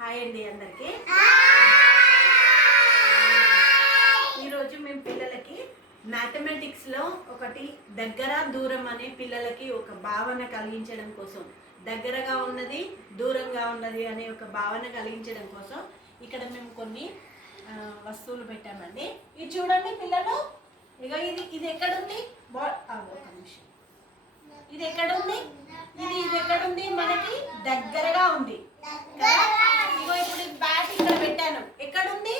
Hi అండి అందరికి. ఈరోజు మేము పిల్లలకి మ్యాథమెటిక్స్లో ఒకటి దగ్గర దూరం అనే పిల్లలకి ఒక భావన కలిగించడం కోసం, దగ్గరగా ఉన్నది దూరంగా ఉన్నది అనే ఒక భావన కలిగించడం కోసం ఇక్కడ మేము కొన్ని వస్తువులు పెట్టామండి. ఇది చూడండి పిల్లలు, ఇక ఇది ఎక్కడుంది? ఒక నిమిషం, ఇది ఎక్కడుంది? ఇది ఎక్కడుంది? మనకి దగ్గరగా ఉంది కదా. ఇగో ఇప్పుడు బ్యాట్ ఇక్కడ పెట్టాను, ఎక్కడుంది?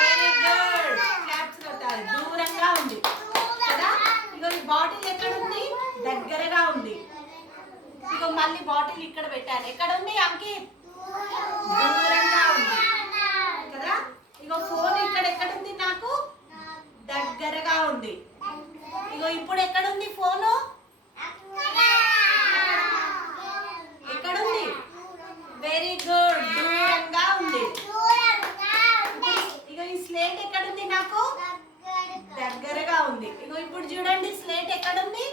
వెరీ గుడ్, క్లాప్స్ కొట్టాలి. దూరంగా ఉంది కదా. ఇగో ఈ బాటిల్ ఎక్కడుంది? దగ్గరగా ఉంది. ఇగో మళ్ళీ బాటిల్ ఇక్కడ పెట్టాను, ఎక్కడుంది అంకిత్? దూరంగా ఉంది కదా. ఇగో ఫోన్ ఇక్కడ ఎక్కడుంది? నాకు దగ్గరగా ఉంది. ఇగో ఇప్పుడు ఎక్కడుంది ఫోను? ఎక్కడుంది? వెరీ గుడ్, దూరంగా ఉంది. ఇగో ఈ స్లేట్ ఎక్కడుంది? నాకు దగ్గరగా ఉంది. ఇగో ఇప్పుడు చూడండి, స్లేట్ ఎక్కడుంది?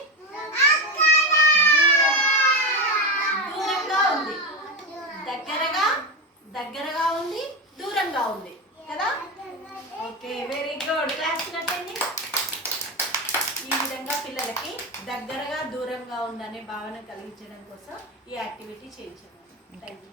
దూరంగా ఉంది. దగ్గరగా ఉంది, దూరంగా ఉంది కదా. ఓకే, వెరీ గుడ్, క్లాస్ కట్టండి. ఈ విధంగా పిల్లలకి దగ్గరగా దూరంగా ఉందనే భావన కలిగించడం కోసం ఈ యాక్టివిటీ చేయించాము. Thank you.